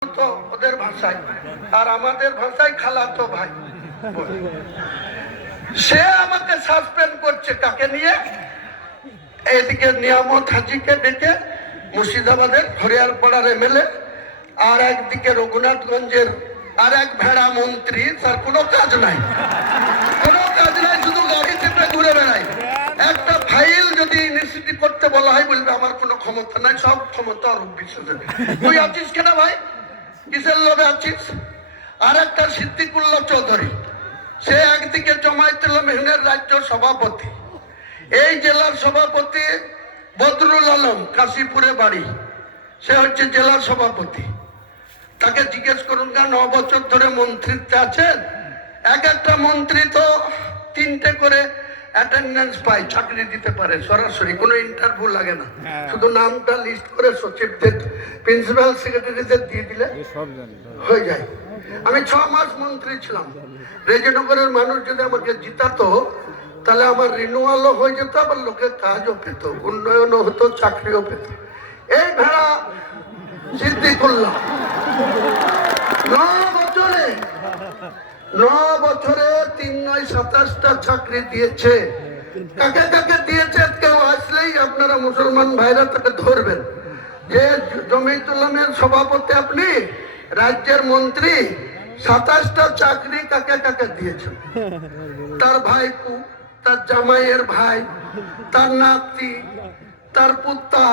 তো ওদের ভাষায়, আর আমাদের ভাষায় খালাতো ভাই। সে আমাকে সাসপেন্ড করছে, কাকে নিয়ে? এইদিকে নিয়ামত হাজিকে ডেকে, মুর্শিদাবাদের হরিয়ারপাড়ার এমএলএ, আর একদিকে রঘুনাথগঞ্জের আর এক ভেড়া মন্ত্রী। তার কোনো কাজ নাই, কোনো কাজ নাই, শুধু গাড়ি চেপে ঘুরে বেড়ায়। একটা ফাইল যদি ইউনিভার্সিটি করতে বলা হয়, বলবে আমার কোনো ক্ষমতা নাই, সব ক্ষমতা অরূপ বিশ্বাসের। তুই আছিস কেন ভাই? কিসের লোভে আছিস? আর একটা সিদ্দিকুল্লাহ চৌধুরী, সে একদিকে জমায়েতুল মেহনের রাজ্য সভাপতি, এই জেলার সভাপতি বদরুল আলম, কাশীপুরে বাড়ি, সে হচ্ছে জেলা সভাপতি। তাকে জিজ্ঞেস করুন, 9 বছর ধরে মন্ত্রিত্বে আছেন, এক একটা মন্ত্রী তো 3টে করে অ্যাটেন্ডেন্স পায়, চাকরি দিতে পারে সরাসরি, কোনো ইন্টারভিউ লাগে না, শুধু নামটা লিস্ট করে সচিবদের, প্রিন্সিপাল সেক্রেটারিদের দিয়ে দিলে হয়ে যায়। আমি 6 মাস মন্ত্রী ছিলাম। রেজিনগরের মানুষ যদি আমাকে জিতাতো, তাহলে আমার রিনুয়ালও হয়ে যেত, আবার লোকের কাজও পেত, উন্নয়নও হতো, চাকরিও পেত। এই ভেড়া সিদ্দিকুল্লাহ 9 বছরে 3-9-27টা চাকরি দিয়েছে। কাকে কাকে দিয়েছে? কেউ আসলেই আপনারা মুসলমান ভাইরা তাকে ধরবেন যে জমিয়তুল্লাহের সভাপতি আপনি, রাজ্যের মন্ত্রী, 27টা চাকরি কাকে কাকে দিয়েছেন? তার ভাইপু, তার জামাইয়ের ভাই, তার নাতি, তার পুত্তা,